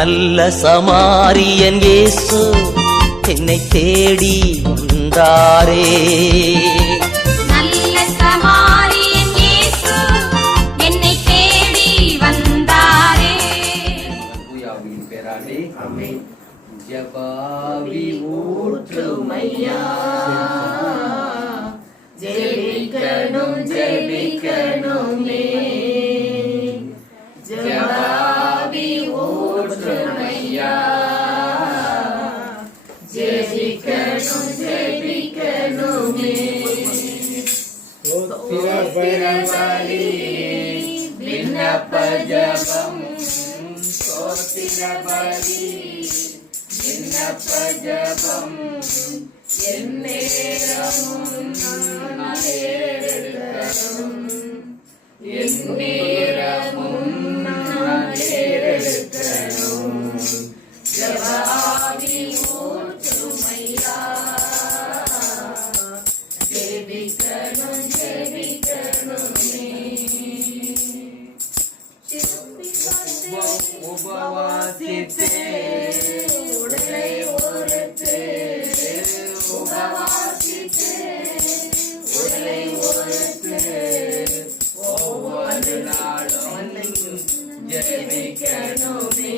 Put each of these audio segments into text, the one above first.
நல்ல சமாரியன் இயேசு என்னை தேடி வந்தாரே. நல்ல சமாரியன் இயேசு என்னை தேடி வந்தாரே. தூயாவின் பேராலே ஆமென். ஜெபாவி ஊற்றுமையா, ஜெபிக்கணும் ஜெபிக்கணுமே. ஜெபாவி ஊற்றுமையா, ஜெபிக்கணும் ஜெபிக்கணுமே. ஸ்தோத்திரபலி விண்ணப்ப ஜெபம், ஸ்தோத்திரபலி விண்ணப்ப ஜெபம், எந்நேரமும் நான் ஏறெடுக்கணும், எந்நேரமும் நான் ஏறெடுக்கணும். ஜெபாவி ஊற்றுமையா, ஜெபிக்கணும் ஜெபிக்கணுமே. உபவாசித்து உடலை ஒருத்து, உபவாசித்து உடலை ஒருத்து, ஒவ்வொரு நாளும் ஜெபிக்கணுமே,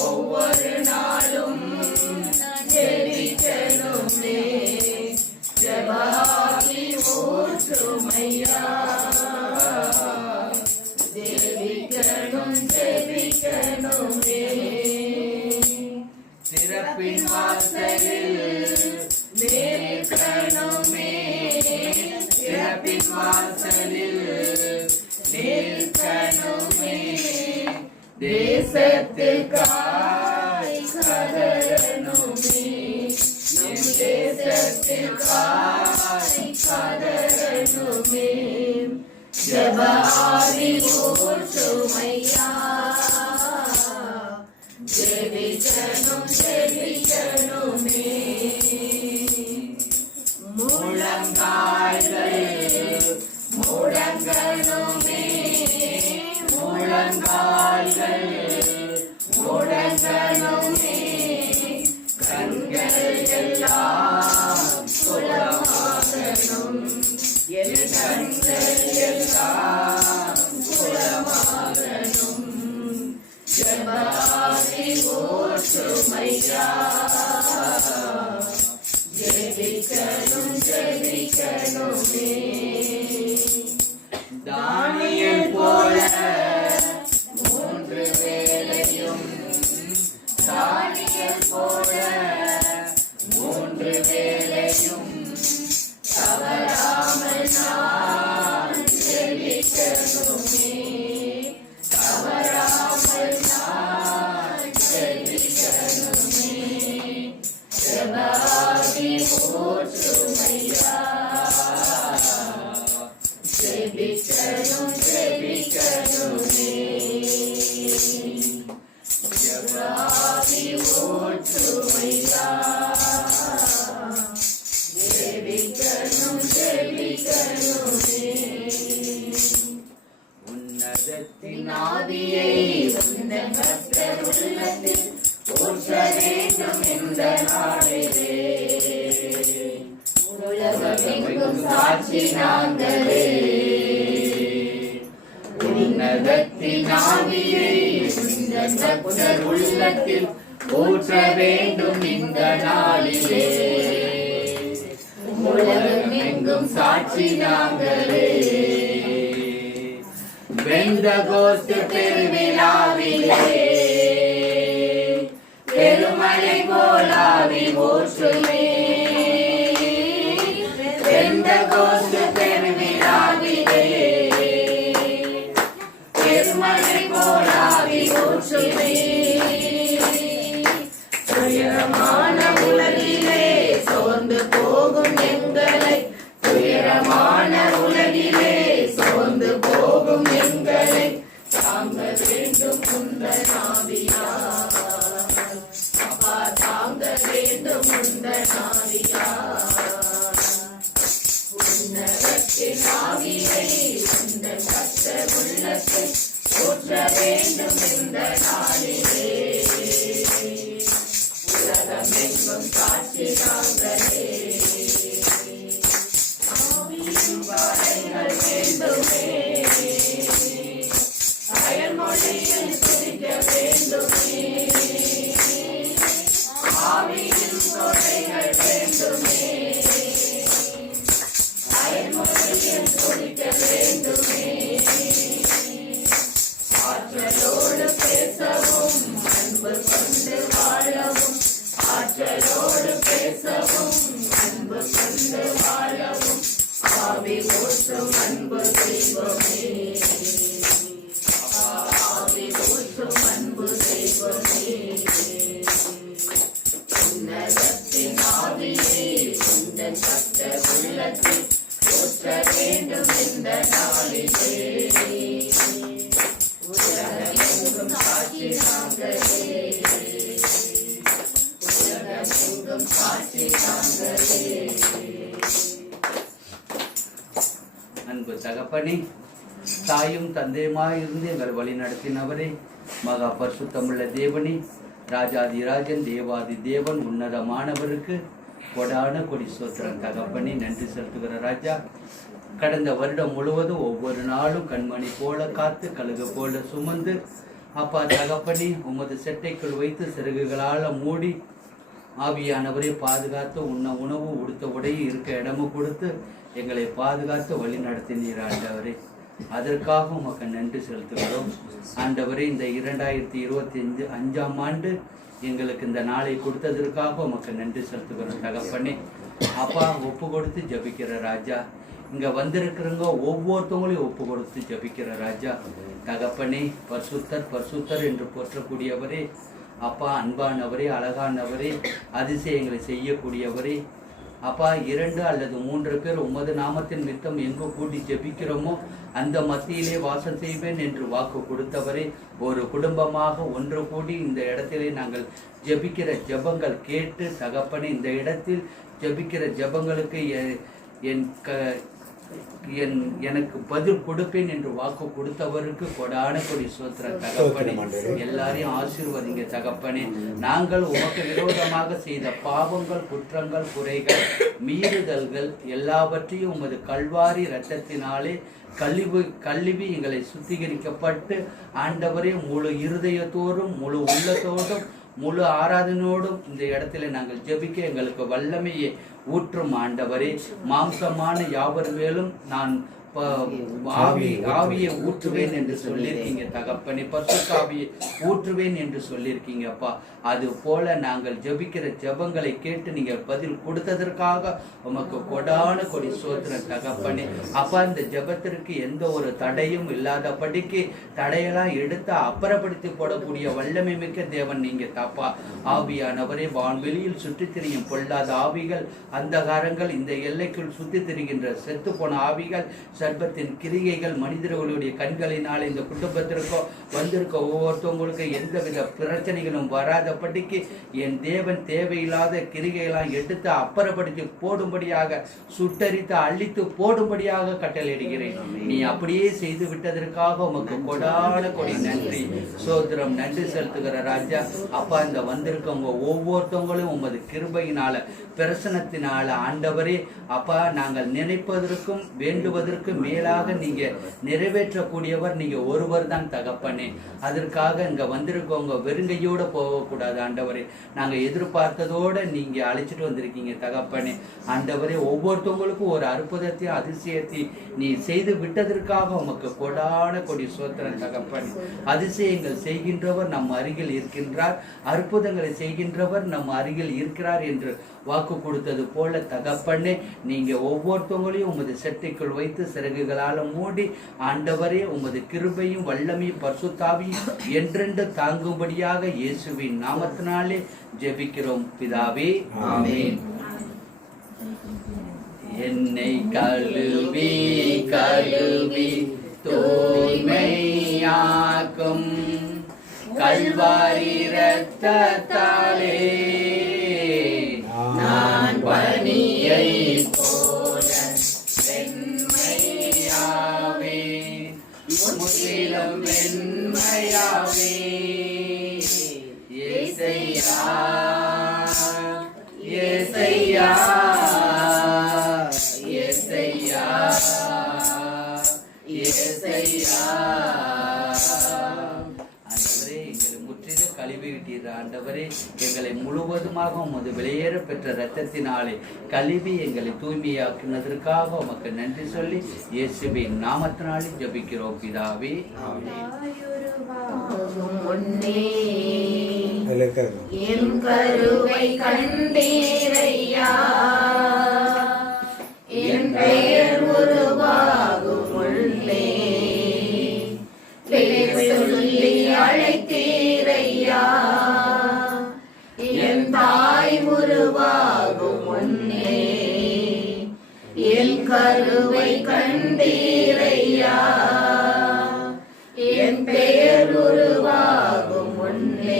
ஒவ்வொரு நாளும் ஜெபிக்கணுமே. ஜெபாவி ஊற்றுமையா, ஜெபிக்கணும் ஜெபிக்கணுமே. சிறப்பின் வாசலில் நிற்கணுமே, சிறப்பின் வாசலில் நிற்கணுமே. தேசத்துக்காய் கதறணுமே, என் தேசத்துக்காய் கதறணுமே. ஜெபாவி ஊற்றுமையா, ஜெபிக்கணும் ஜெபிக்கணுமே. முழங்கால்கள் முழங்கணுமே, முழங்கால்கள் முழங்கணுமே. கண்கள் எல்லாம் குளமாகணும், என் கண்கள் எல்லாம் குளமாகணும். ஜெபாவி ஊற்றுமையா, ஜெபிக்கணும் ஜெபிக்கணுமே. தானியேல் போல மூன்று வேளையும், தானியேல் போல மூன்று வேளையும் தவறாமல் நான் ஜெபிக்கணுமே, தவறாமல் நான் ஜெபிக்கணுமே. ஜெபாவி ஊற்றுமையா, ஜெபிக்கணும் ஜெபிக்கணுமே. ஜெபாவி ஊற்றுமையா, ஜெபிக்கணும் ஜெபிக்கணுமே. உன்னதத்தின் ஆவியை உந்தன் கர்த்தர் உள்ளத்தில் ஊற்ற வேண்டும் இந்த நாளிலே. உலகமெங்கும் சாட்சி நாங்களே. உன்னதத்தின் ஆவியை உந்தன் கர்த்தர் உள்ளத்தில் ஊற்ற வேண்டும் இந்த நாளிலே. உலகமெங்கும் சாட்சி நாங்களே. பெந்தகோஸ்து பெருவிழாவிலே பெருமழை போலாவி ஊற்றுமே. பெந்தகோஸ்து பெருவிழாவிலே பெருமழை போலாவி ஊற்றுமே. துயரமான உலகிலே சோர்ந்து போகும் எங்களை, துயரமான உலகிலே சோர்ந்து போகும் எங்களை தாங்க வேண்டும் உந்தன் ஆவியார். அப்பா தாங்க வேண்டும் உந்தன் ஆவியார். உன்னதத்தின் ஆவியை உந்தன் கர்த்தர் உள்ளத்தில் ஊற்ற வேண்டும் இந்த நாளில். தாங்களே, உலகமெங்கும் சாட்சி தாங்களே. அன்பு தகப்பனே, தாயும் தந்தையுமாய் இருந்து எங்கள் வழி நடத்தினவரே, மகா பரிசுத்தமுள்ள தேவனே, ராஜாதிராஜன் தேவாதி தேவன் உன்னதமானவருக்கு கொடான கொடி சோத்திரம் தகப்பனே நன்றி செலுத்துகிற ராஜா. கடந்த வருடம் முழுவதும் ஒவ்வொரு நாளும் கண்மணி போல காத்து கழுகு போல சுமந்து அப்பா தகப்பனே உமது செட்டைக்குள் வைத்து சிறகுகளால் மூடி ஆவியானவரை பாதுகாத்து உண்ண உணவு உடுத்த உடையும் இருக்க இடமும் கொடுத்து எங்களை பாதுகாத்து வழி நடத்தினீர் ஆண்டவரே. அதற்காக உமக்கு நன்றி செலுத்துகிறோம் ஆண்டவரே. இந்த 2025ஆம் ஆண்டு எங்களுக்கு இந்த நாளை கொடுத்ததற்காக உமக்கு நன்றி செலுத்துகிறோம் தகப்பனே. அப்பா ஒப்பு கொடுத்து ஜபிக்கிற ராஜா, இங்க வந்திருக்கிறவங்க ஒவ்வொருத்தவங்களையும் ஒப்பு கொடுத்து ஜபிக்கிற ராஜா தகப்பனே. பரிசுத்தர் பரிசுத்தர் என்று போற்றக்கூடியவரே, அப்பா அன்பானவரே, அழகானவரே, அதிசயங்களை செய்யக்கூடியவரே, அப்பா 2 அல்லது 3 பேர் உமது நாமத்தின் மித்தம் எங்கு கூட்டி ஜெபிக்கிறோமோ அந்த மத்தியிலே வாசம் செய்வேன் என்று வாக்கு கொடுத்தவரே, ஒரு குடும்பமாக ஒன்று கூடி இந்த இடத்திலே நாங்கள் ஜெபிக்கிற ஜெபங்கள் கேட்டு தகப்பனே, இந்த இடத்தில் ஜெபிக்கிற ஜெபங்களுக்கு எனக்கு பதில் கொடுப்பேன் என்று வாக்கு கொடுத்தவருக்கு கொடான கொடி சோத்திர தகப்பனே. எல்லாரையும் ஆசீர்வதிங்க தகப்பனே. நாங்கள் உமக்கு விரோதமாக செய்த பாவங்கள், குற்றங்கள், குறைகள், மீறுதல்கள் எல்லாவற்றையும் உமது கல்வாரி இரத்தத்தினாலே கழுவி எங்களை சுத்திகரிக்கப்பட்டு ஆண்டவரே முழு இருதயத்தோடும் முழு உள்ளத்தோடும் முழு ஆராதனோடும் இந்த இடத்துல நாங்கள் ஜெபிக்க எங்களுக்கு வல்லமையை ஊற்றும் ஆண்டவரே. மாம்சமான யாவர் மேலும் நான் ஆவியை ஊற்றுவேன் என்று சொல்லியிருக்கீங்க தகப்பனே. பரிசுத்த ஆவியை ஊற்றுவேன் என்று சொல்லியிருக்கீங்கப்பா. அது போல நாங்கள் ஜெபிக்கிற ஜெபங்களை கேட்டு நீங்க பதில் கொடுத்ததற்காக உமக்கு கொடான கொடி சோத்திரம் தகப்பனே. அப்பா இந்த ஜெபத்திற்கு எந்த ஒரு தடையும் இல்லாதபடிக்கு தடையெல்லாம் எடுத்து அப்புறப்படுத்தி போடக்கூடிய வல்லமை மிக்க தேவன் நீங்க தாப்பா. ஆவியானவரே, வான்வெளியில் சுற்றி திரியும் பொல்லாத ஆவிகள், அந்தகாரங்கள், இந்த எல்லைக்குள் சுற்றி திரிகின்ற செத்து போன ஆவிகள், சர்பத்தின் கிரிகைகள் மனிதர்களுடைய கண்களினால் இந்த குடும்பத்திற்கோ வந்திருக்க ஒவ்வொருத்தவங்களுக்கு எந்தவித பிரச்சனைகளும் வராதபடிக்கு என் தேவன் தேவையில்லாத கிரிகைகளாம் எடுத்து அப்புறப்படுத்தி போடும்படியாக, சுட்டரித்து அழித்து போடும்படியாக கட்டளையிடுகிறேன். நீ அப்படியே செய்து விட்டதற்காக உமக்கு கொடான கொடி நன்றி சோத்திரம் நன்றி செலுத்துகிற ராஜா. அப்பா இந்த வந்திருக்கவங்க ஒவ்வொருத்தவங்களும் உமது கிருபையினால பிரசனத்தினால ஆண்டவரே அப்பா நாங்கள் நினைப்பதற்கும் வேண்டுவதற்கும் மேலாக நீங்க நிறைவேற்றக்கூடியவர் நீங்க ஒருவர் தான் தகப்பனே. அதற்காக இங்க வந்திருக்கவங்க வெறுங்கையோட போகக்கூடாது ஆண்டவரே. நாங்க எதிர்பார்த்ததோட நீங்க அழைச்சிட்டு வந்திருக்கீங்க தகப்பனே. ஆண்டவரே, ஒவ்வொருத்தவங்களுக்கும் ஒரு அற்புதத்தையும் அதிசயத்தையும் நீ செய்து விட்டதற்காக உமக்கு கொடான கொடி சோத்திரம் தகப்பனே. அதிசயங்கள் செய்கின்றவர் நம் அருகில் இருக்கின்றார், அற்புதங்களை செய்கின்றவர் நம் அருகில் இருக்கிறார் என்று வாக்கு கொடுத்தது போல தகப்பனே, நீங்க ஒவ்வொருத்தவங்களையும் உமது செட்டைக்குள் வைத்து சிறகுகளால் மூடி ஆண்டவரே உமது கிருபையும் வல்லமையும் பரிசுத்தாவியும் என்றென்று தாங்கும்படியாக இயேசுவின் நாமத்தினாலே ஜெபிக்கிறோம் பிதாவே, ஆமென். என்னை கழுவி கழுவி தூய்மையாக்கும் கல்வாரி இரத்தத்தாலே நான் பனியை போல வெண்மையாவே, முற்றிலும் வெண்மையாவே. ஏசையா ஏசையா ஏசையா ஏசையா. கழுவி விட்டீர் ஆண்டவரே. எங்களை முழுவதுமாக உமது வெளியேற பெற்ற இரத்தத்தினாலே கழுவி எங்களை தூய்மையாக்கினதற்காக உமக்கு நன்றி சொல்லி இயேசுவின் நாமத்தினாலே ஜெபிக்கிறோம் பிதாவே, என் கருவை கண்டீரையா, என் பெயர் உருவாகும் உள்ளே சொல்லி அழைத்தீரையா, என் தாய் உருவாகும் முன்னே என் கருவை கண்டீரையா, என் பெயர் உருவாகும் முன்னே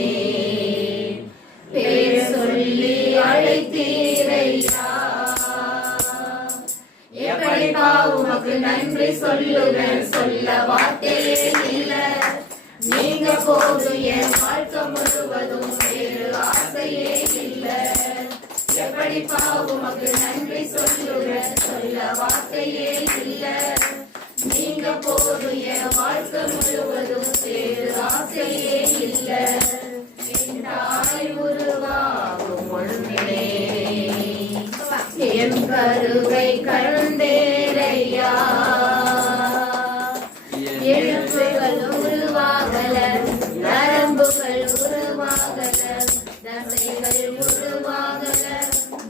என் கருவை கண்டேரையா. எலும்புகள் உருவாகல, நரம்புகள் உருவாகல, தசைகள் உருவாகல,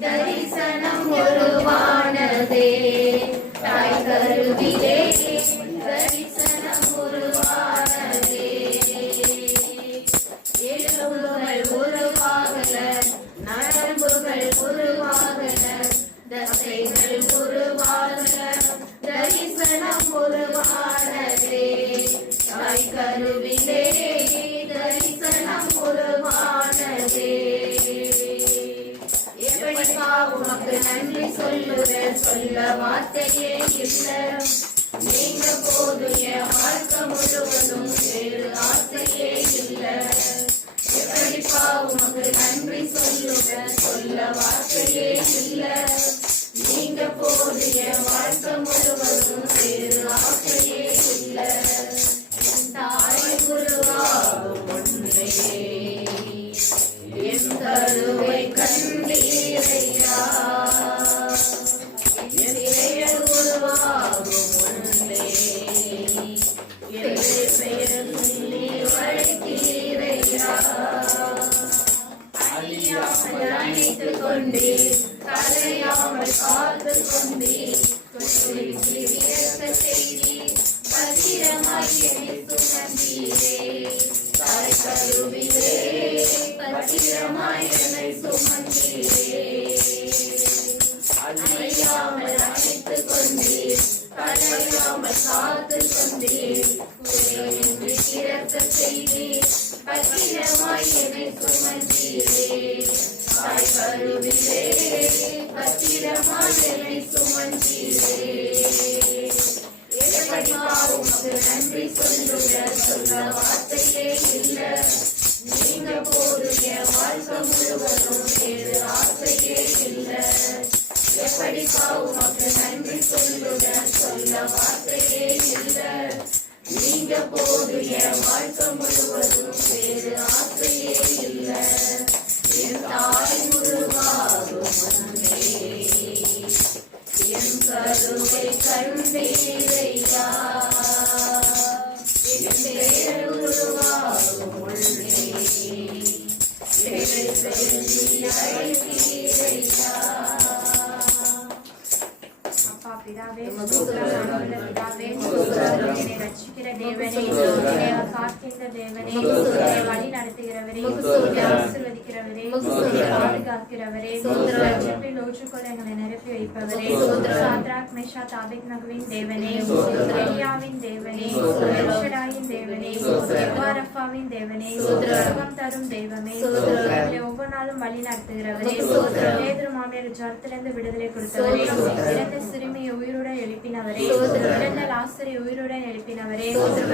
தரிசனம் உருவானதே. தாய் கருவிலே தரிசனம் உருவானதே. எலும்புகள் உருவாகல, நரம்புகள் உருவாகல, தசைகள் உருவாகல, தரிசனம் உருவானதே. தாய் கருவிலே தரிசனம் உருவானதே. எப்படிப்பா உமக்கு நன்றி சொல்லுவேன், சொல்ல வார்த்தையே இல்லை. நீங்க போதும் என் வாழ்க்கை முழுவதும், வேறு ஆசையே இல்லை. எப்படிப்பா உமக்கு நன்றி சொல்லுவேன், சொல்ல வார்த்தையே இல்லை. நீங்க போது என் வாழ்க்கை முழுவதும், வேறு ஆசையே இல்லை. தாய் உருவாகும் முன்னே என் கருவை கண்டீரையா. என் பெயர் உருவாகும் முன்னே என் பெயர் சொல்லி அழைத்தீரையா. அழியாமல் அணைத்துக் கொண்டீர், கலையாமல் காத்து கொண்டீர், செய்தீர், பத்திரமாய் என்னை சுமந்தீரே. தாய் கருவிலே பத்திரமாய் என்னை சுமந்தீரே. அழியாமல் அணைத்துக் கொண்டீர், கலையாமல் காத்து கொண்டீர், குறையின்றி இறக்க செய்தீர், பத்திரமாய் என்னை சுமந்தீரே. தாய் கருவிலே பத்திரமாய் என்னை சுமந்தீரே. எப்படிப்பா உமக்கு நன்றி சொல்லுவேன், சொல்ல வார்த்தையே இல்லை. நீங்க போதும் என் வாழ்க்கை முழுவதும், வேறு ஆசையே இல்லை. எப்படிப்பா உமக்கு நன்றி சொல்லுவேன், சொல்ல வார்த்தையே இல்லை. நீங்க போதும் என் வாழ்க்கை முழுவதும், வேறு ஆசையே இல்லை. என் தாய் உருவாகும் முன்னே என் கருவை கண்டீரையா. என் பெயர் உருவாகும் முன்னே என் சொல்லி அழைத்தீரையா. அப்பா பிதாவே, ஸ்தோத்திரம். அன்புள்ள பிதாவே, ஸ்தோத்திரம். என்னை ரட்சிக்கிற தேவனே, என்னை காக்கின்ற தேவனே, என்னை வழி நடத்துகிறவரே, என்னை ஆசீர்வதிக்கிறவரே, என்னை பாதுகாக்கிறவரே, ரட்சிப்பில் ஊற்றுக்கொள்ள எங்களை நிரப்பி வைப்பவரே, சாத்ராக் மேஷாக் ஆபேத்நேகோவின் தேவனே, எலியாவின் தேவனே, எல்ஷடாயின் தேவனே, யெகோவா-ரஃபாவின் தேவனே, சுகம் தரும் தெய்வமே, எங்களை ஒவ்வொரு நாளும் வழி நடத்துகிறவரே, பேதுரு மாமியார் ஜுரத்திலிருந்து விடுதலை கொடுத்தவரே, இறந்த சிறுமியை உயிருடன் எழுப்பினவரே, இறந்த லாசரை உயிருடன் எழுப்பினவரே,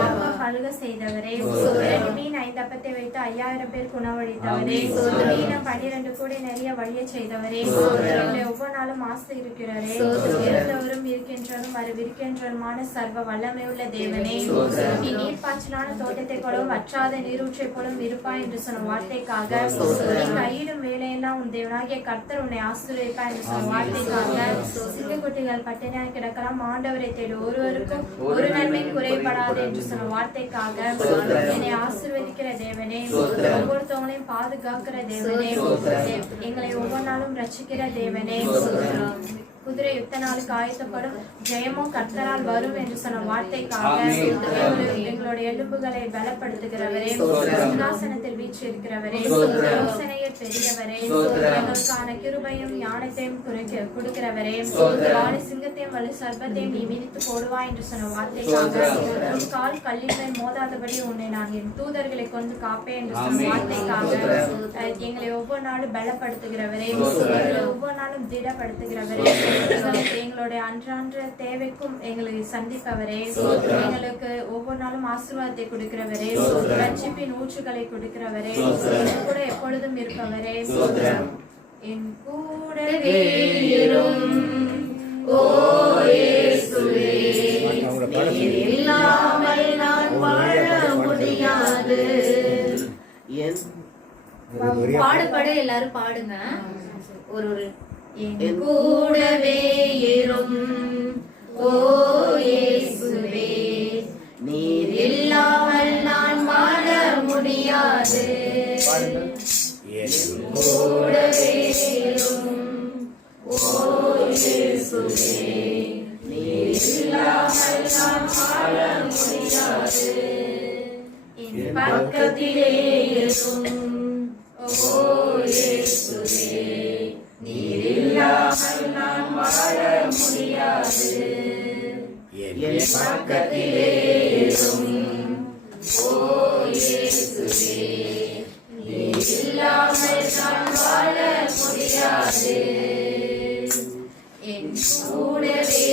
அப்பா பல்க செய்தவரே, 2 மீன் 5 அப்பத்தை வைத்து 5000 பேர் உணவளித்தவரே, மீனம் 12 கூடை நிறைய வழிய செய்தவரே, எங்களை ஒவ்வொரு நாளும் ஆசை இருக்கிறவரே, இருந்தவரும் இருக்கின்றவரும் வரவிருக்கின்றவருமான சர்வ வல்லமை உள்ள தேவனே, நீ நீர்ப்பாய்ச்சலான தோட்டத்தை போலவும் வற்றாத நீரூற்றை போலும் இருப்பாய் என்று சொன்ன வார்த்தைக்காக, நீ கையிடும் வேலையெல்லாம் உன் தேவனாகிய கர்த்தர் உன்னை ஆசீர்வதிப்பார் என்று சொன்ன வார்த்தைக்காக, சிங்கக்குட்டிகள் பட்டினியாய் கிடக்கலாம், ஆண்டவரை தேடு ஒருவருக்கும் ஒரு நன்மை குறைபடாது என்று சொன்ன வார்த்தைக்காக, என்னை ஆசீர்வதிக்கிற தேவனே, ஒவ்வொருத்தவங்களையும் பாதுகாக்கிற தேவனே, எங்களை ஒவ்வொரு நாளும் ரட்சிக்கிற தேவனே, குதிரை யுத்த நாளுக்கு ஆயத்தப்படும், ஜெயமும் கர்த்தரால் வரும் என்று சொன்ன வார்த்தைக்காக, எங்களுடைய எலும்புகளை பலப்படுத்துகிறவரே, சிங்காசனத்தில் வீற்றிருக்கிறவரே, யோசனையில் பெரியவரே, எங்களுக்கான கிருபையும் ஞானத்தையும் கொடுக்கிறவரே, வாழை சிங்கத்தையும் வலு சர்ப்பத்தையும் நீ மிதித்து போடுவாய் என்று சொன்ன வார்த்தைக்காக, உன் கால் கல்லில் மோதாதபடி உன்னை நான் என் தூதர்களை கொண்டு காப்பேன் என்று சொன்ன வார்த்தைக்காக, எங்களை ஒவ்வொரு நாளும் பலப்படுத்துகிறவரே, எங்களை ஒவ்வொரு நாளும் திடப்படுத்துகிறவரே, எங்களுடைய அன்றான்ற தேவைக்கும் எங்களை சந்திப்பவரே, எங்களுக்கு ஒவ்வொரு நாளும் ஆசீர்வாதத்தை கொடுக்கிறவரே, ரட்சிப்பின் ஊற்றுகளை கொடுக்கிறவரே, கூட எப்பொழுதும் இருப்பவரே, என் கூடவே இரும் ஓ இயேசுவே, நீர் இல்லாமல் நான் வாழ முடியாது. பாடு எல்லாரும் பாடுங்க. ஒரு என் கூடவே இரும் ஓ இயேசுவே, நீர் இல்லாமல் நான் வாழ முடியாது. என் கூடவே இரும் ஓ இயேசுவே, நீர் இல்லாமல் நான் வாழ முடியாது. என் பக்கத்திலே இரும் ஓ இயேசுவே, நீர் இல்லாமல் நான் வாழ முடியாது. என் பக்கத்திலே இரும் ஓ இயேசுவே, நீர் இல்லாமல் நான் வாழ முடியாது. என் கூடவே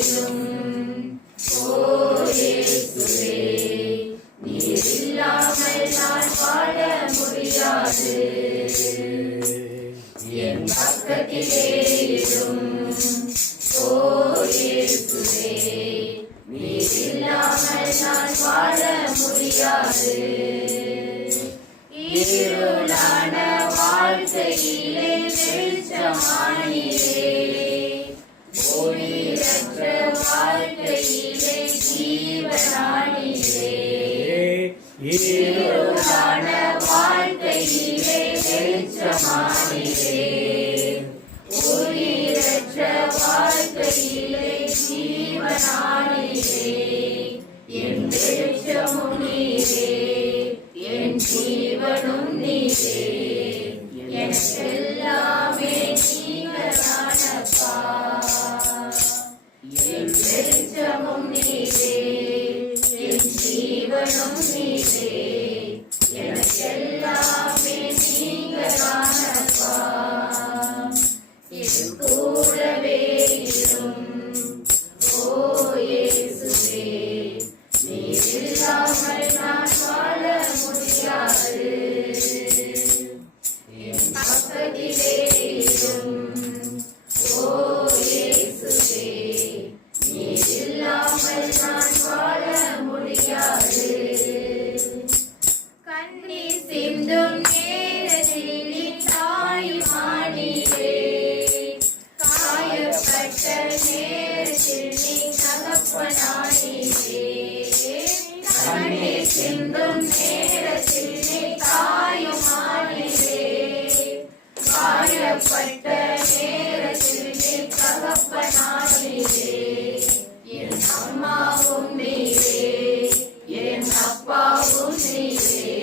இரும் ஓ இயேசுவே, நீர் இல்லாமல் நான் வாழ முடியாது. என் பக்கத்திலே இரும் ஓ இயேசுவே, நீர் இல்லாமல் நான் வாழ முடியாது. இருளான வாழ்க்கையிலே வெளிச்சமானீரே, ஒளியற்ற வாழ்க்கையிலே ஜீவனானீரே. இருளான வாழ்க்கையிலே வெளிச்சமானீரே, ஒளியற்ற வாழ்க்கையிலே ஜீவனானீரே. என் வெளிச்சமும் நீரே, என் ஜீவனும் நீரே, எனக்கெல்லாமே நீங்களானப்பா. என் வெளிச்சமும் நீரே, என் ஜீவனும் நீரே, எனக்கெல்லாமே நீங்களானப்பா. என் கூடவே இரும் ஓ இயேசுவே, நீர் இல்லாமல் நான் வாழ முடியாது. என் பக்கத்திலே இரும் ஓ இயேசுவே, நீர் இல்லாமல் நான் வாழ முடியாது. கண்ணீர் சிந்தும் நேரத்தில் நீ தாயுமானீரே, காயப்பட்ட நேரத்தில் நீ தகப்பனானீரே. கண்ணீர் சிந்தும் நேரத்தில் நீ தாயுமானீரே, காயப்பட்ட நேரத்தில் நீ தகப்பனானீரே. என் அம்மாவும் நீரே, என் அப்பாவும் நீரே,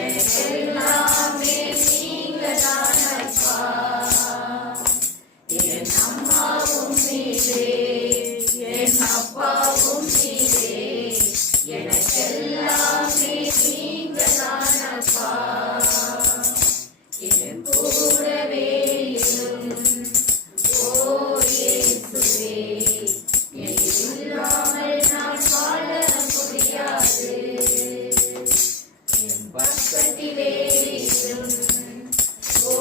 எனக்கெல்லாமே நீங்கதானப்பா. என் அம்மாவும் நீரே, என் அப்பாவும் நீரே, எனக்கெல்லாமே நீங்கதானப்பா. என் கூடவே இரும் ஓ இயேசுவே, நீர் இல்லாமல் நான் வாழ முடியாது. என் பக்கத்திலே இரும் ஓ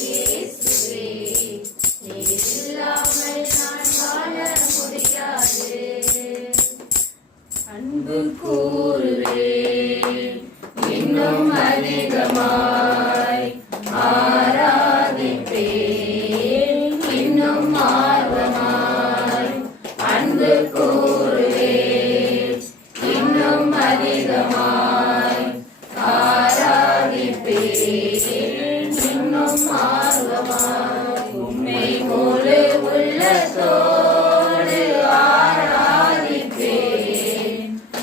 இயேசுவே, நீர் இல்லாமல் நான் வாழ முடியாது. அன்பு கூறுவேன் இன்னும் அதிகமாய், ஆராதிப்பேன் இன்னும் ஆர்வமாய். அன்பு கூறுவேன் இன்னும் அதிகமாய், ஆராதிப்பேன் இன்னும் ஆர்வமாய். உம்மை முழு உள்ளத்தோடு ஆராதிப்பேன்,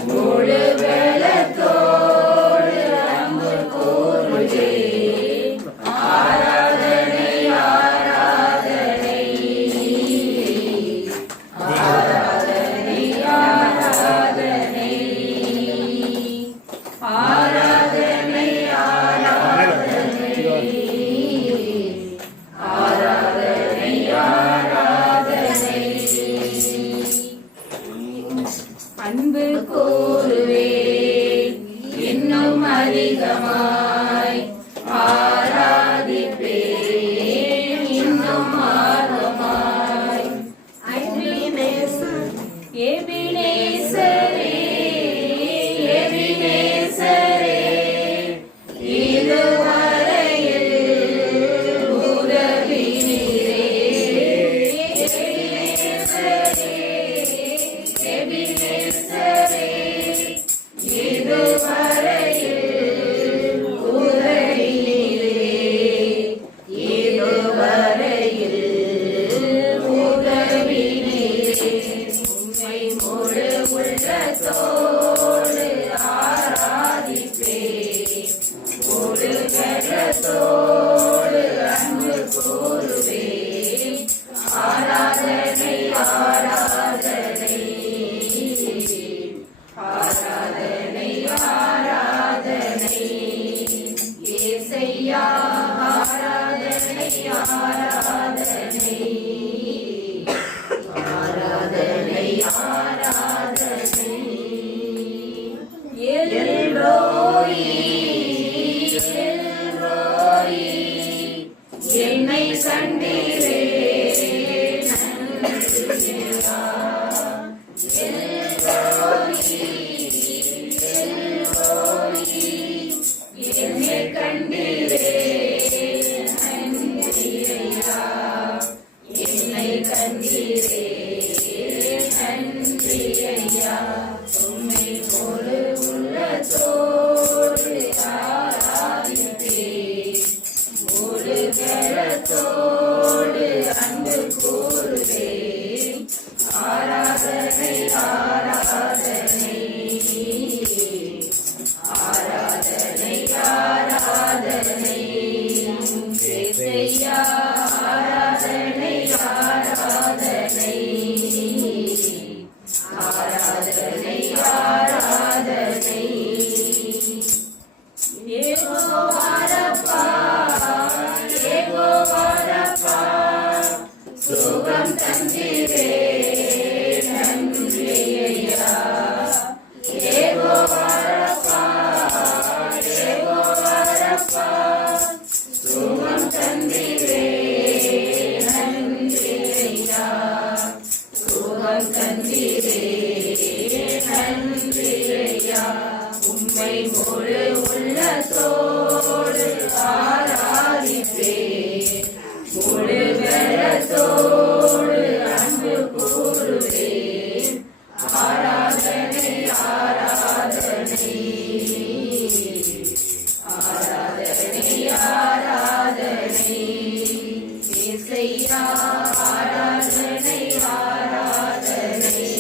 முழு வெள்ளத்தோடு அன்பு கூறுவேன். ஆராதனை ஆராதனை ஆராதனை ஆராதனை ஆராதனை ஆராதனை ஆராதனை. அன்பு கூறுவேன் இன்னும் அதிகமாய், உள்ளத்தோடு அன்பு கூறுவேன். ஆராதனை ஆராதனை ஆராதனை ஆராதனை இயேசையா ஆராதனை ஆராதனை ஆராதனை ஆராதனை எல்ரோயி எல்ரோயி என்னை கண்டீரே நன்றியா. எல்ரோயி எல்ரோயி என்னை கண்டீரே நன்றியா. என்னை கண்டீரே நன்றியா. உம்மை ஒரு உள்ளத்தோடு ஆராதிப்பேன். ஒரு கரத்தோடு அன்பு கூறுவேன். ஆராதனை ஆராதனை ஆராதனை ஆராதனை இயேசையா ஆராதனை ஆராதனை ஆராதனை ஆராதனை யெகோவா ரப்பா யெகோவா ரப்பா சுகம் தந்தீரே நன்றி ஐயா. யெகோவா ரப்பா யெகோவா ரப்பா சுகம் தந்தீரே நன்றி ஐயா. சுகம் தந்தீரே நன்றி ஐயா. உம்மை முழு உள்ளத்தோடு ஆராதிப்பேன். முழு பலத்தோடு அன்பு கூறுவேன். ஆராதனை ஆராதனை ஆராதனை ஆராதனை இயேசையா ஆராதனை ஆராதனை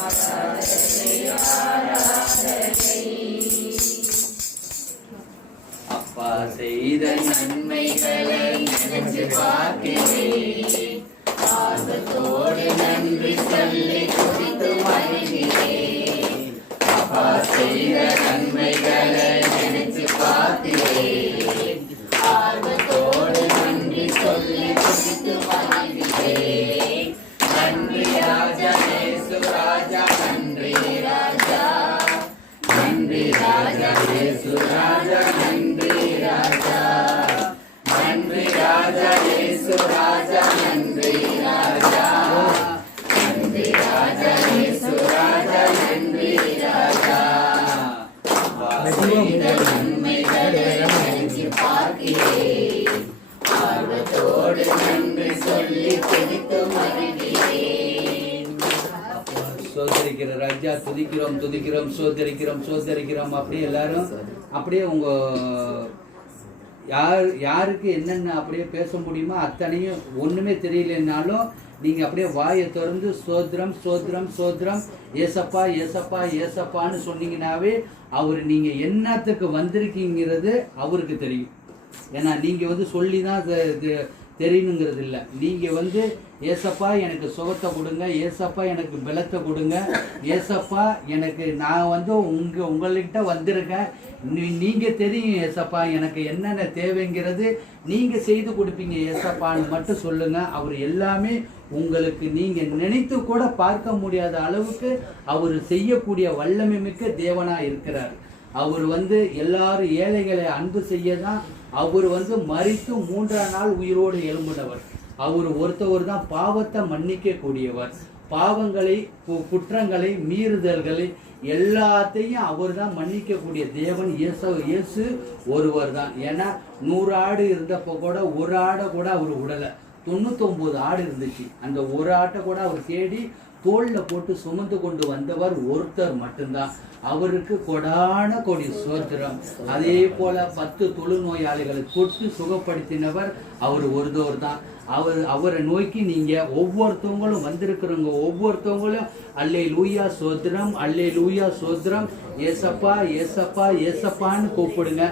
ஆராதனை ஆராதனை. அப்பா செய்த நன்மைகளை நினைச்சு பார்க்கிறேன். ஆர்வத்தோடு நன்றி சொல்லி துதித்து மகிழ்கிறேன். அப்பா செய்த நன்மைகளை நினைச்சு பார்க்கிறேன். ஆர்வத்தோடு நன்றி சொல்லி துதித்து மகிழ்கிறேன். நன்றி ராஜா இயேசு ராஜா நன்றி ராஜா. நன்றி ராஜா இயேசு ராஜா நன்றி ராஜா. நன்றி ராஜா இயேசு ராஜா நன்றி ராஜா. நன்றி ராஜா இயேசு ராஜா நன்றி ராஜா. செய்த நன்மைகளை நினைச்சு பார்க்கிறேன். ஆர்வத்தோடு நன்றி சொல்லி துதித்து மகிழ்கிறேன். சோதரிக்கிற ராஜா துதிக்கிறோம் துதிக்கிறோம் சோதரிக்கிறோம் சோதரிக்கிறோம். அப்படியே எல்லாரும் அப்படியே உங்க யாருக்கு என்னென்ன அப்படியே பேச முடியுமோ அத்தனையும் ஒண்ணுமே தெரியலனாலும் நீங்க அப்படியே வாயை திறந்து சோத்ரம் சோத்ரம் சோத்ரம் ஏசப்பா ஏசப்பா ஏசப்பான்னு சொன்னீங்கன்னாவே அவர் நீங்க என்னத்துக்கு வந்திருக்கீங்கிறது அவருக்கு தெரியும். ஏன்னா நீங்க சொல்லி தான் தெரியணுங்கிறது இல்லை. நீங்க ஏசப்பா எனக்கு சுகத்தை கொடுங்க, ஏசப்பா எனக்கு பலத்தை கொடுங்க, ஏசப்பா எனக்கு நான் உங்கள்கிட்ட வந்திருக்கேன், நீங்க தெரியும் ஏசப்பா எனக்கு என்னென்ன தேவைங்கிறது நீங்க செய்து கொடுப்பீங்க ஏசப்பான்னு மட்டும் சொல்லுங்க. அவர் எல்லாமே உங்களுக்கு நீங்க நினைத்து கூட பார்க்க முடியாத அளவுக்கு அவர் செய்யக்கூடிய வல்லமை மிக்க தேவனா இருக்கிறார். அவர் எல்லாரும் ஏழைகளை அன்பு செய்யதான் அவர் மரித்து 3ஆம் நாள் உயிரோடு எழும்பினவர். அவர் ஒருத்தவர் தான் பாவத்தை மன்னிக்க கூடியவர். பாவங்களை குற்றங்களை மீறுதல்களை எல்லாத்தையும் அவர் தான் மன்னிக்கக்கூடிய தேவன் இயேசு ஒருவர் தான். ஏன்னா 100 ஆடு இருந்தப்போ கூட ஒரு ஆடை கூட அவர் விடலை. 99 ஆடு இருந்துச்சு. அந்த ஒரு ஆட்டை கூட அவர் தேடி தோல்ல போட்டு சுமந்து கொண்டு வந்தவர் ஒருத்தர் மட்டும்தான். அவருக்கு கொடான கொடி சோத்திரம். அதே போல 10 தொழுநோயாளிகளை தொட்டு சுகப்படுத்தினவர் அவர் ஒருத்தவர் தான். அவரை நோக்கி நீங்க ஒவ்வொருத்தவங்களும் வந்திருக்கிறவங்க ஒவ்வொருத்தவங்களும் அல்லேலூயா சோத்திரம், அல்லேலூயா சோத்திரம், ஏசப்பா ஏசப்பா ஏசப்பான்னு கூப்பிடுங்க.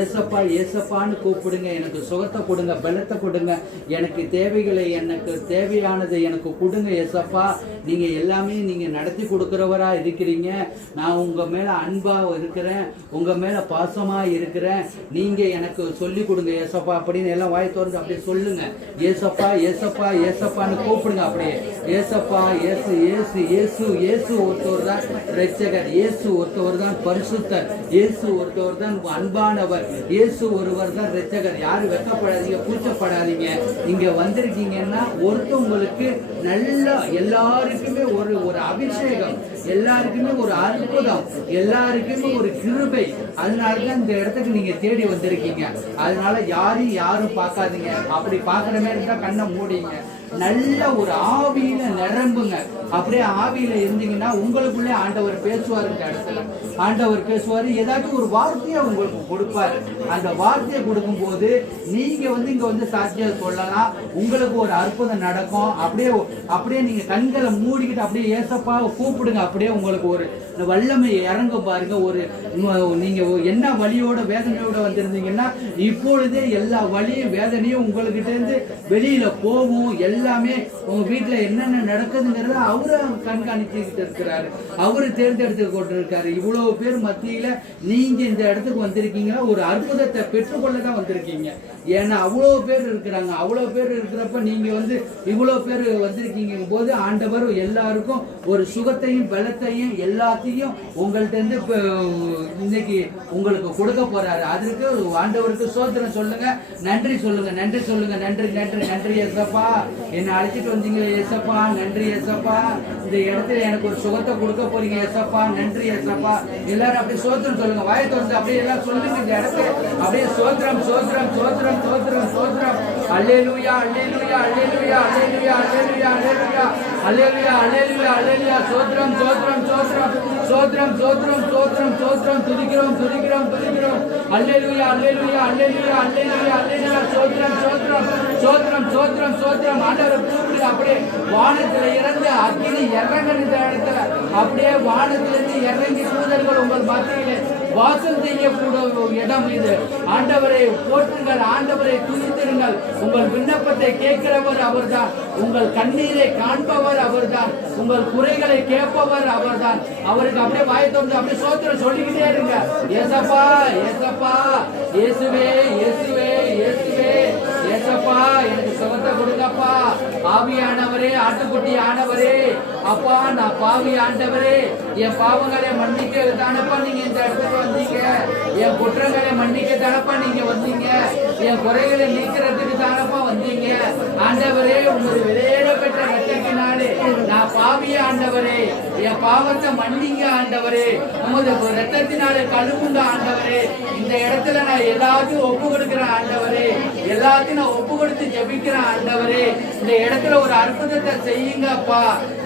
ஏசப்பா ஏசப்பான்னு கூப்பிடுங்க. எனக்கு சுகத்தை கொடுங்க, பலத்தை கொடுங்க, எனக்கு தேவைகளை, எனக்கு தேவையானதை எனக்கு கொடுங்க ஏசப்பா. நீங்க எல்லாமே நீங்க நடத்தி கொடுக்கிறவரா இருக்கிறீங்க. நான் உங்க மேல அன்பா இருக்கிறேன், உங்க மேல பாசமா இருக்கிறேன். நீங்க எனக்கு சொல்லி கொடுங்க ஏசப்பா அப்படின்னு எல்லாம் வாய் திறந்து அப்படியே சொல்லுங்க. ஏசப்பா ஏசப்பா ஏசப்பான்னு கூப்பிடுங்க. அப்படியே ஏசப்பா ஏசு ஏசு ஏசு ஏசு ஒருத்தவர் தான் இரட்சகர், இயேசு ஒருத்தவர் தான் பரிசுத்தர், இயேசு ஒருத்தவர் தான் அன்பானவர், இயேசு ஒருவர் தான் இரட்சகர். யாரும் வெட்கப்படாதீங்க, கூச்சப்படாதீங்க. இங்க வந்திருக்கீங்கன்னா ஒருத்தவங்களுக்கு நல்லா எல்லாருக்குமே ஒரு அபிஷேகம், எல்லாருக்குமே ஒரு அற்புதம், எல்லாருக்குமே ஒரு கிருபை. அதனாலதான் இந்த இடத்துக்கு நீங்க தேடி வந்திருக்கீங்க. அதனால யாரும் பார்க்காதீங்க. அப்படி பார்க்குற மாதிரி இருந்தா கண்ணை மூடிங்க. நல்ல ஒரு ஆவியில நிரம்புங்க. அப்படியே ஆவியில இருந்தீங்கன்னா உங்களுக்குள்ளே ஆண்டவர் பேசுவார். இந்த இடத்துல ஆண்டவர் பேசுவாரு. ஏதாச்சும் ஒரு வார்த்தையை உங்களுக்கு கொடுப்பாரு. அந்த வார்த்தையை கொடுக்கும் போது நீங்க இங்க சாட்சியம் சொல்லலாம். உங்களுக்கு ஒரு அற்புதம் நடக்கும். அப்படியே நீங்க கண்களை மூடிக்கிட்டு அப்படியே ஏசப்பா கூப்பிடுங்க. அப்படியே உங்களுக்கு ஒரு வல்லமை இறங்க பாருங்க. நீங்க என்ன வலியோட வேதனையோட வந்திருந்தீங்கன்னா இப்பொழுதே எல்லா வலியும் வேதனையும் உங்ககிட்ட இருந்து வெளியில போகும். எல்லாமே உங்க வீட்டுல என்னென்ன நடக்குதுங்கிறத அவரு கண்காணிச்சுக்கிட்டு இருக்கிறாரு. அவரு தேர்ந்தெடுத்து கொண்டிருக்காரு. இவ்வளவு பேர் மத்தியில நீங்க இந்த இடத்துக்கு வந்திருக்கீங்கன்னா ஒரு அற்புதத்தை பெற்றுக்கொள்ளதான் வந்திருக்கீங்க. ஏன்னா அவ்வளவு பேர் இருக்கிறாங்க. அவ்வளவு பேர் இருக்கிறப்ப நீங்க இவ்வளவு பேர் வந்திருக்கீங்க போது ஆண்டவர் எல்லாருக்கும் ஒரு சுகத்தையும் பலத்தையும் எல்லாத்தையும் உங்கள்ட்ட இருந்து இன்னைக்கு உங்களுக்கு கொடுக்க போறாரு. அதற்கு ஆண்டவருக்கு சோத்திரம் சொல்லுங்க, நன்றி சொல்லுங்க, நன்றி சொல்லுங்க. நன்றி நன்றி நன்றி ஏசப்பா, என்னை அழைச்சிட்டு வந்தீங்க ஏசப்பா, நன்றி ஏசப்பா. இந்த இடத்துல எனக்கு ஒரு சுகத்தை கொடுக்க போறீங்க ஏசப்பா, நன்றி ஏசப்பா. எல்லாரும் அப்படியே சோத்திரம் சொல்லுங்க. வாயை திறந்து அப்படியே எல்லாம் சொல்லுங்க. இந்த இடத்துல அப்படியே சோத்திரம் சோத்திரம் சோத்திரம் சோத்திரம் சோத்திரம். அல்லேலூயா அல்லேலூயா அல்லேலூயா அல்லேலூயா அல்லேலூயா அல்லேலூயா அல்லேலூயா அல்லேலூயா அல்லேலூயா. சோத்திரம் சோத்திரம் சோத்திரம் சோத்திரம் சோத்திரம் சோத்திரம் சோத்திரம். துதிக்கிறோம் துதிக்கிறோம் துதிக்கிறோம். அல்லேலூயா அல்லேலூயா அல்லேலூயா அல்லேலூயா அல்லேலூயா. சோத்திரம் சோத்திரம் சோத்திரம் சோத்திரம் சோத்திரம். ஆண்டவரை கூப்பிடுங்க. அப்படியே வானத்துல இறந்து அக்கினி இறங்க இந்த இடத்துல அப்படியே வானத்திலிருந்து இறங்கி தூதர்கள் உங்கள் மத்தியிலே வாசல் செய்யக்கூடிய இடம் இது. ஆண்டவரை போற்றுங்கள், ஆண்டவரை துதித்திருங்கள். உங்கள் விண்ணப்பத்தை கேட்கிறவர் அவர்தான், உங்கள் கண்ணீரை காண்பவர் அவர்தான், உங்கள் குறைகளை கேட்பவர் அவர்தான். அவருக்கு அப்படியே வாயை திறந்து அப்படியே சோத்திரம் சொல்லிக்கிட்டே இருங்க. ஏசப்பா ஏசப்பா இயேசுவே இயேசுவே இயேசுவே ஏசப்பா, எனக்கு சுகத்தை கொடுங்கப்பா. ஆவியானவரே, ஆட்டுக்குட்டி ஆனவரே, அப்பா நான் பாவி ஆண்டவரே, என் பாவங்களை மன்னிக்க தானப்பா நீங்க இந்த இடத்துக்கு வந்தீங்க. என் குற்றங்களை மன்னிக்க தானப்பா நீங்க வந்தீங்க. என் குறைகளை நீக்கிறதுக்கு தானப்பா வந்தீங்க. ஆண்டவரே, உங்களுடைய விலையில பெற்ற ரத்தத்தினாலே நான் பாவிய ஆண்டவரே, என் பாவத்தை மன்னிங்க ஆண்டவரே, உமது ரத்தத்தினாலே கழுவுங்க ஆண்டவரே. இந்த இடத்துல நான் எல்லாத்தையும் ஒப்பு கொடுக்கிறேன் ஆண்டவரே, எல்லாத்தையும் நான் ஒப்பு கொடுத்து ஜெபிக்கிறேன் ஆண்டவரே. இந்த இடத்துல ஒரு அற்புதத்தை செய்யுங்கப்பா.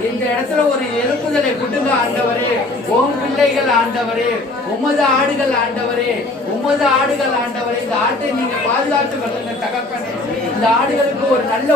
இந்த இடத்துல ஒரு எழுப்புதலை கொடுங்க ஆண்டவரே. உன் பிள்ளைகள் ஆண்டவரே, உமது ஆடுகள் ஆண்டவரே, உமது ஆடுகள் ஆண்டவரே. இந்த ஆட்டை நீங்க பாதுகாத்து கொள்ளுங்க தகப்பனே. இந்த ஆடுகளுக்கு ஒரு நல்ல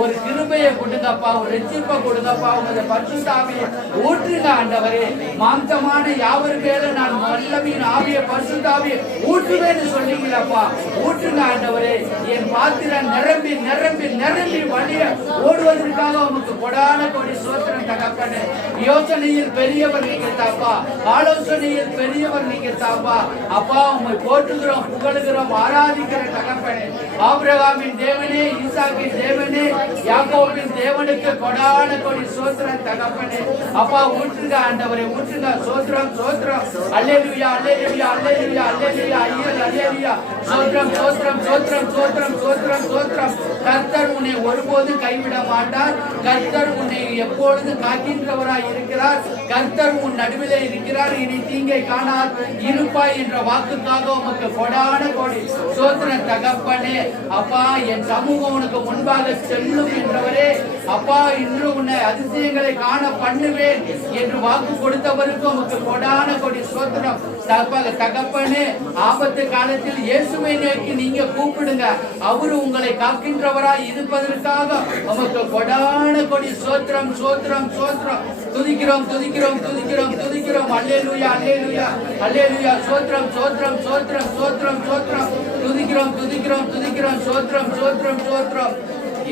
ஒரு கிருபையை கொடுங்கப்பா, ஒரு ரட்சிப்பை கொடுங்கப்பா. உமது பரிசுத்த ஆவியை ஊற்றுங்க ஆண்டவரே. மாம்சமான யாவர் பேர நான் வல்லமையின் ஆவியை பரிசுத்த ஆவியை ஊற்றுவேன்னு சொன்னீங்களப்பா, ஊற்றுங்க ஆண்டவரே. என் பாத்திரம் நிரம்பி நிரம்பி நிரம்பி வழிய ஓடுவதற்காக உமக்கு கொடான கொடி சோத்திரம் தகப்பனே. யோசனையில் பெரியவர் நீங்க தாப்பா, ஆலோசனையில் பெரியவர் நீங்க தாப்பா. அப்பா உம்மை போற்றுகிறோம், புகழுகிறோம், ஆராதிக்கிற தகப்பனே. ஆபிரகாமின் தேவனே, ஈசாக்கின் தேவனே, யாக்கோபின் தேவனுக்கு கொடான கொடி சோத்திரம் தகப்பனே. அப்பா ஊற்றுங்க ஆண்டவரே, ஊற்றுங்க. சோத்திரம் சோத்திரம். அல்லேலூயா அல்லேலூயா அல்லேலூயா அல்லேலூயா ஐயர் அல்லேலூயா. சோத்திரம் சோத்திரம் சோத்திரம் சோத்திரம் சோத்திரம் சோத்திரம். கர்த்தர் உன்னை ஒருபோது கைவிட மாட்டார். கர்த்தர் உன்னை எப்பொழுது காக்கின்றவராய் இருக்கிறார். கர்த்தர் உன் நடுவிலே இருக்கிறார். இனி தீங்கை காணார் இருப்பாய் என்ற வாக்குக்காக உமக்கு கொடான கோடி சோத்திரம் தகப்பனே. அப்பா என் சமூகம் உனக்கு முன்பாக செல்லும் என்றவரே, அப்பா இன்று உன்னை அதிசயங்களை காண பண்ணுவேன் என்று வாக்கு கொடுத்தவருக்கு உமக்கு கொடான கோடி சோத்திரம் தகப்பனே, ஆபத்து காலத்தில் இயேசுவை நோக்கி நீங்க கூப்பிடுங்க. அவரு உங்களை காக்கின்றவராய் இருப்பதற்காக உமக்கு கொடான கொடி சோத்திரம் சோத்திரம் சோத்திரம். துதிக்கிறோம் துதிக்கிறோம் துதிக்கிறோம் துதிக்கிறோம். அல்லேலூயா அல்லேலூயா அல்லேலூயா. சோத்திரம் சோத்திரம் சோத்திரம் சோத்திரம் சோத்திரம். துதிக்கிறோம் துதிக்கிறோம் துதிக்கிறோம். சோத்திரம் சோத்திரம் சோத்திரம்.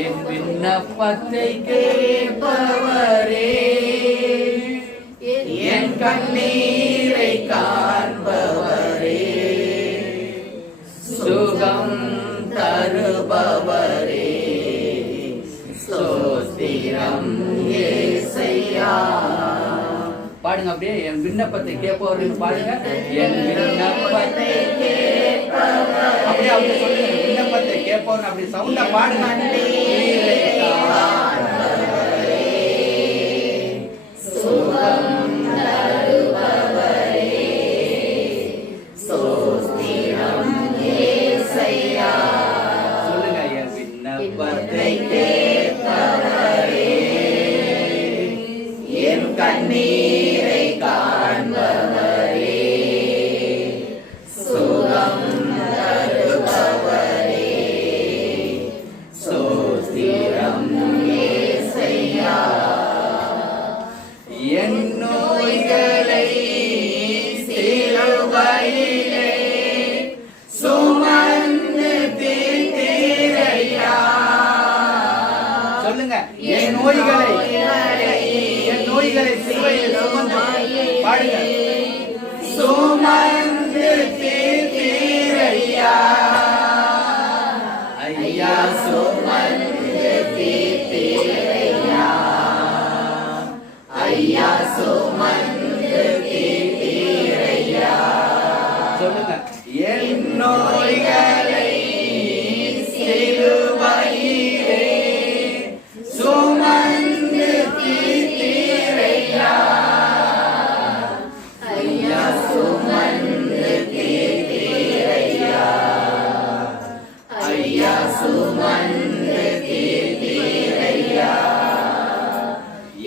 என் விண்ணப்பத்தை கேட்பவரே, என் கண்ணீரை காண்பவரே, சுகம் தருபவரே, ஸ்தோத்திரம் இயேசையா. பாடுங்க அப்படியே. என் விண்ணப்பத்தை கேட்பவர்கள் பாடுங்க. என் விண்ணப்பத்தை அப்படியே அப்படியே சொல்லுங்க. விண்ணப்பத்தை கேட்பவர்கள் அப்படி சவுண்டா பாடுங்க. சொல்லுங்க. என் விண்ணப்பத்தை கேட்பவரே, என் கண்ணீரை காண்பவரே, சுகம் தருபவரே, ஸ்தோத்திரம் இயேசையா. என் நோய்களை சிலுவையிலே சுமந்து தீர்த்தீரையா. சொல்லுங்க. என் நோய்களை சிலுவையில் சுமந்து பாடுங்க. சுமந்து தீர்த்தீரையா. ஐயா சுமந்து தீர்த்தீரையா. ஐயா சுமந்து தீர்த்தீரையா. சொல்லுங்க. என் நோய்களை சிலுவையிலே சுமந்து தீர்த்தீரையா. ஐயா சுமந்து தீர்த்தீரையா. ஐயா சுமந்து தீர்த்தீரையா.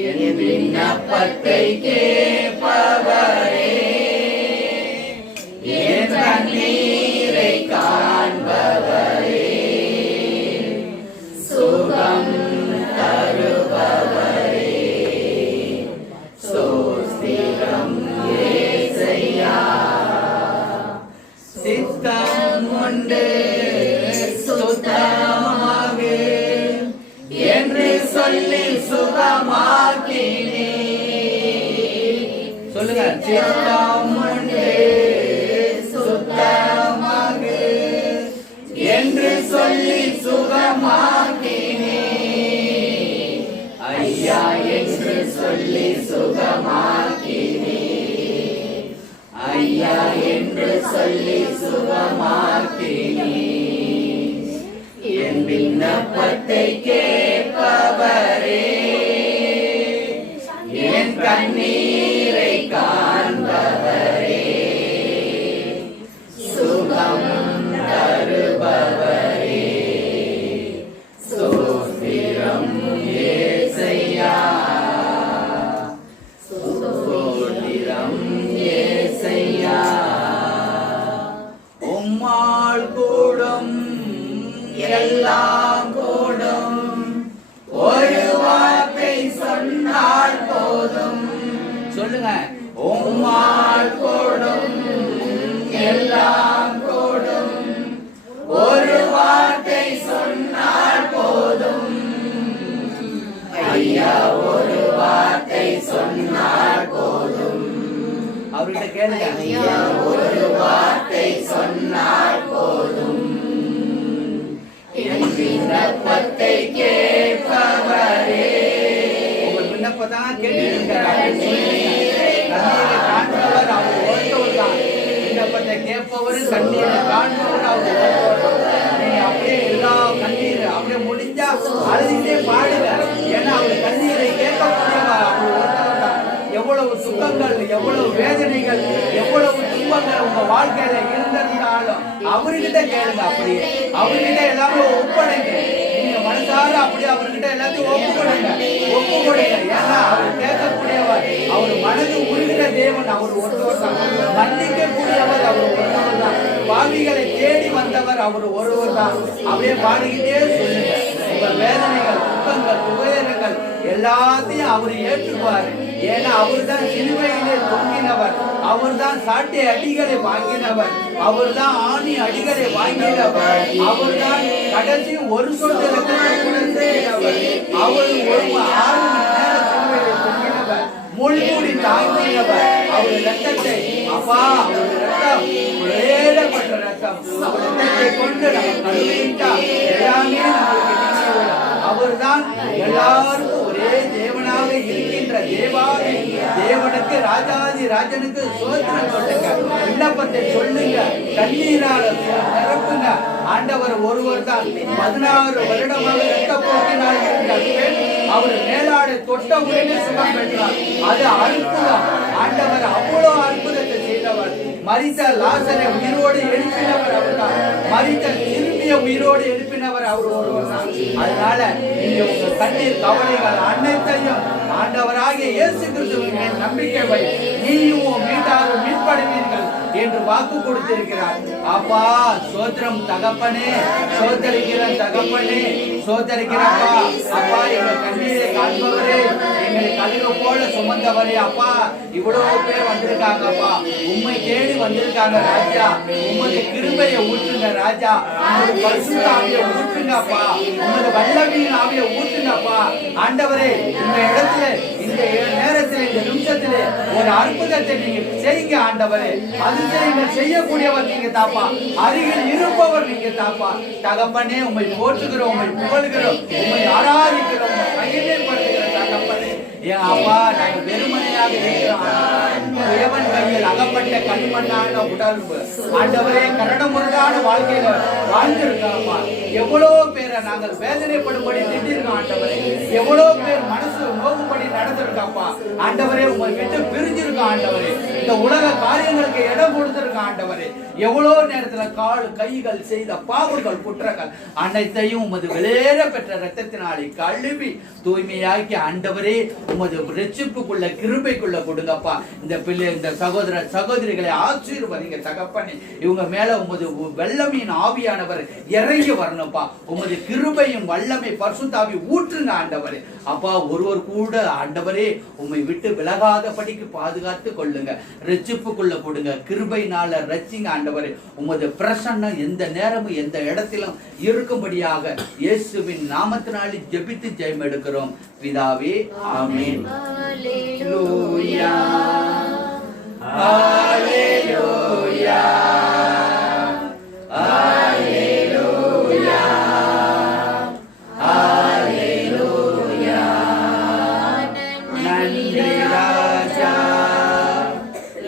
என் விண்ணப்பத்தை கேட்பவரே, என் கண்ணீரை காண்பவரே, சுகம் தருபவரே, ஸ்தோத்திரம் இயேசையா. சித்தம் உண்டு சுத்தமாகு என்று சொல்லி சுகமாக்கினே. சொல்லுங்க. சித்தம் உண்டு சுத்தமாகு என்று சொல்லி சுகமாக்கினே. ஐயா என்று சொல்லி சுகமாக்கினே. ஐயா என்று சொல்லி சுகமாக்கினே. என் விண்ணப்பத்தை கேட்பவரே, என் கண்ணீரை காண்பவரே, சுகம் தருபவரே, ஸ்தோத்திரம் இயேசையா. ஸ்தோத்திரம் இயேசையா. உம்மால் கூடும் எல்லாம் கூடும், ஒரு வார்த்தை சொன்னால் போதும். சொல்லுங்க. உம்மால் கூடும் எல்லாம் கூடும், ஒரு வார்த்தை சொன்னால் போதும். ஐயா ஒரு வார்த்தை சொன்னால் போதும். அவர்கிட்ட கேளுங்க. ஐயா ஒரு வார்த்தை சொன்னால் போதும். என் விண்ணப்பத்தை கேட்பவரே. உங்க விண்ணப்பத்தான் கேட்கிறவர். விண்ணப்பத்தை கேட்பவர், கண்ணீரை காண்பவர். நீங்க அப்படியே எல்லா கண்ணீர் அப்படியே முடிஞ்சா அழுதிட்டே பாடுங்க. ஏன்னா அவர் கண்ணீரை கேட்கக்கூடியவர். அவர் ஒருத்தவர் தான். எவ்வளவு சுகங்கள், எவ்வளவு வேதனைகள், எவ்வளவு துன்பங்கள் உங்க வாழ்க்கையில இருந்திருந்தாலும் அவர்கிட்ட கேளுங்க. அப்படியே அவர்கிட்ட எல்லாமே ஒப்படைங்க. நீங்க மனசார அப்படியே அவர்கிட்ட எல்லாத்தையும் ஒப்புக்கொடுங்க. ஒப்பு கொடுங்க. ஏன்னா அவர் கேட்கக்கூடியவர், அவர் மனது உருகிற தேவன் அவர் ஒருவர் தான். மன்னிக்கக்கூடியவர் அவர் ஒருவர் தான். பாவிகளை தேடி வந்தவர் அவர் ஒருவர் தான். அப்படியே பாடிக்கிட்டே சொல்லுங்க. உங்க வேதனைகள், துக்கங்கள், துயரங்கள் எல்லாத்தையும் அவர் ஏற்றுக்குவார். ஏன்னா அவர் தான் சிலுவையிலே தொங்கினவர், அவர் தான் சாட்டை அடிகளை வாங்கினவர், அவர் தான் ஆணி அடிகளை வாங்கினவர், அவர் தான் கடைசி ஒரு சொல் ரத்தத்தை கூட செய்தவர், அவர் ஒரு 6 மணி நேரம் சிலுவையிலே தொங்கினவர், முள்மூடி தாங்கினவர். அவர் ரத்தத்தை அப்பா, அவர் ரத்தம் ஏழப்பட்ட ரத்தம், அவர் ரத்தத்தை கொண்டு நம்ம கழுவிட்டா எல்லாமே நம்மளுக்கு நிச்சயம். அவர்தான் எல்லாருக்கும் ஒரே தேவனாக இருக்கின்ற தேவாதி தேவனுக்கு, ராஜாதி ராஜனுக்கு சோத்திரம் சொல்லுங்க. விண்ணப்பத்தை சொல்லுங்க, கண்ணீரால நிரப்புங்க. ஆண்டவர் ஒருவர் தான். 16 வருடமாக ரத்த போக்கினால் இருந்த பெண் அவர் மேலாடை தொட்ட உடனே சுகம் பெற்றார். அது அற்புதம். ஆண்டவர் அவ்வளோ அற்புதத்தை செய்தவர். மரித்த லாசரை உயிரோடு எழுப்பினவர் அவர்தான். மரித்த திரும்பிய உயிரோடு எழுப்பினவர் அவர் ஒருவர் தான். அதனால நீங்க உங்க கண்ணீர் கவலைகள் அனைத்தையும் ஆண்டவராகிய இயேசு கிறிஸ்துவின் மேல் நம்பிக்கை வை. நீயும் உன் வீட்டாரும் மீட்படைவீர்கள் என்று வாக்கு கொடுத்திருக்கிறார். அப்பா சோத்திரம் தகப்பனே, சோதரிக்கிற தகப்பனே, சோதரிக்கிறப்பா. அப்பா எங்க கண்ணீரை காண்பவரே, எங்களை கழுக போல சுமந்தவரே, அப்பா இவ்வளவு பேர் வந்திருக்காங்கப்பா, உம்மை தேடி வந்திருக்காங்க ராஜா. உமது கிருபையை ஊற்றுங்க ராஜா, உமது பரிசுத்த ஆவியை ஊற்றுங்கப்பா, உமது வல்லமையின் ஆவியை ஊற்றுங்கப்பா. ஆண்டவரே இந்த இடத்துல, இந்த நேரத்தில், இந்த நிமிஷத்துல ஒரு அற்புதத்தை நீங்க செய்யுங்க ஆண்டவரே. அதிசயங்கள் செய்யக்கூடியவர் நீங்க தாப்பா, அருகில் இருப்பவர் நீங்க தாப்பா. தகப்பனே உம்மை போற்றுகிறோம், உம்மை புகழ்கிறோம், உம்மை ஆராதிக்கிறோம், உம்மை கையிலேப்படுத்துகிறோம் தகப்பனே. என் அப்பா நாங்கள் வெறுமனையாக இருக்கிறோம். தேவன் கையில் அகப்பட்ட களிமண்ணான உடல்பு ஆண்டவரே, கரடமுரடான வாழ்க்கையில வாழ்ந்திருக்கோம்ப்பா. எவ்வளோ பேரை நாங்கள் வேதனைப்படும்படி திட்டிருக்கோம் ஆண்டவரே. எவ்வளோ பேர் மனசு நோக்கும்படி நடந்திருக்காப்பா ஆண்டவரே. உங்களை விட்டு பிரிஞ்சிருக்கோம் ஆண்டவரே. இந்த உலக காரியங்களுக்கு இடம் கொடுத்திருக்கோம் ஆண்டவரே. எவ்வளோ நேரத்துல கால் கைகள் செய்த பாவங்கள், குற்றங்கள் அனைத்தையும் உமது வெளியேற பெற்ற ரத்தத்தினாலே கழுவி தூய்மையாக்கி ஆண்டவரே உமது ரட்சிப்புக்குள்ள கிருபைக்குள்ள கொடுங்கப்பா. இந்த பிள்ளை, இந்த சகோதர சகோதரிகளை ஆசீர்வதிங்க தகப்பனே. இவங்க மேல உமது வல்லமையின் ஆவியானவர் இறங்கி வரணும்ப்பா. உமது கிருபையும் வல்லமை பரிசுத்தாவி ஊற்றுங்க ஆண்டவரே. அப்பா ஒருவர் கூட ஆண்டவரே உம்மை விட்டு விலகாதபடிக்கு பாதுகாத்து கொள்ளுங்க, ரட்சிப்புக்குள்ள கொடுங்க, கிருபையினால ரட்சிங்க ஆண்டவரே. உமது பிரசன்னம் எந்த நேரமும் எந்த இடத்திலும் இருக்கும்படியாக இயேசுவின் நாமத்தினாலே ஜெபித்து ஜெயம் எடுக்கிறோம் பிதாவே, ஆமென். ஹல்லேலூயா, ஹல்லேலூயா, ஹல்லேலூயா, ஹல்லேலூயா. நன்றி ராஜா,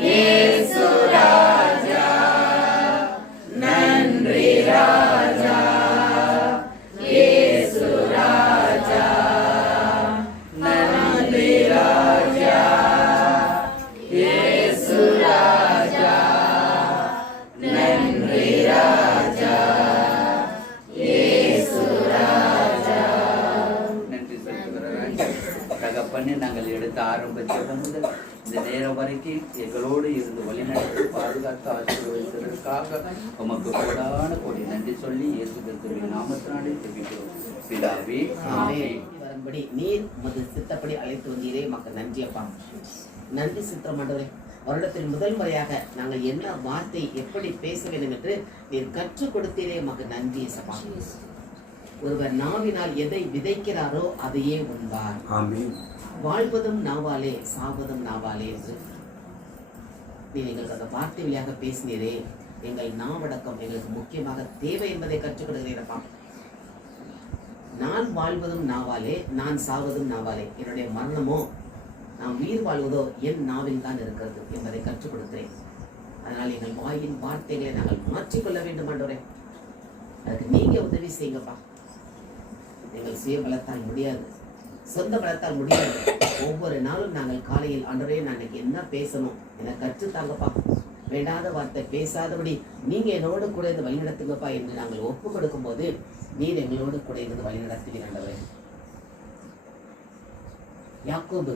இயேசு ராஜா, நன்றி ராஜா, இயேசு ராஜா, நன்றி ராஜா, இயேசு ராஜா, நன்றி ராஜா, இயேசு ராஜா. நன்றி சொல்லுகிறார் தகப்பனே. நாங்கள் எடுத்த ஆரம்ப ஜெபம் முதல் இந்த நேரம் வரைக்கும் எங்களோடு இருந்து வழிநடத்தி பாதுகாத்து ஆசீர்வதித்ததற்காக உமக்கு கோடான கோடி நன்றி சொல்லி இயேசு கிறிஸ்துவின் நாமத்தினாலே ஜெபிக்கிறோம் பிதாவே, ஆமென். வரும்படி நீர் உமது சித்தப்படி அழைத்து வந்தீரே, மக்கள் நன்றி அப்பா. நன்றி சித்திரம் ஆண்டவரே. வருடத்தில் முதல் முறையாக நாங்கள் என்ன வார்த்தை எப்படி பேச வேண்டும் என்று நீர் கற்றுக் கொடுத்தீரே, மக்கள் நன்றி சப்பா. ஒருவர் நாவினால் எதை விதைக்கிறாரோ அதையே உண்பார். ஆமென். வாழ்வதும் நாவாலே, சாவதும் நாவாலே என்று நீர் எங்களுக்கு அந்த வார்த்தை வழியாக பேசினீரே. எங்கள் நாவடக்கம் எங்களுக்கு முக்கியமாக தேவை என்பதை கற்றுக் கொடுக்கிறீரப்பா. நான் வாழ்வதும் நாவாலே, நான் சாவதும் நாவாலே. என்னுடைய மரணமோ நான் உயிர் வாழ்வதோ என் நாவில் தான் இருக்கிறது என்பதை கற்றுக் கொடுக்கிறேன். அதனால் எங்கள் வாயின் வார்த்தைகளை நாங்கள் மாற்றிக்கொள்ள வேண்டும் ஆண்டவரே. அதுக்கு நீங்க உதவி செய்யுங்கப்பா. எங்கள் சுய பலத்தால் முடியாது, சொந்த பலத்தால் முடியாது. ஒவ்வொரு நாளும் நாங்கள் காலையில் ஆண்டவரே நான் இன்னைக்கு என்ன பேசணும் என கற்றுத்தாங்கப்பா. வேண்டாத வார்த்தை பேசாதபடி நீங்க என்னோடு கூட இருந்து வழி நடத்துங்கப்பா என்று நாங்கள் ஒப்பு கொடுக்கும் போது நீர் எங்களோடு கூட இருந்து வழி நடத்துவீர் ஆண்டவரே. யாக்கோபு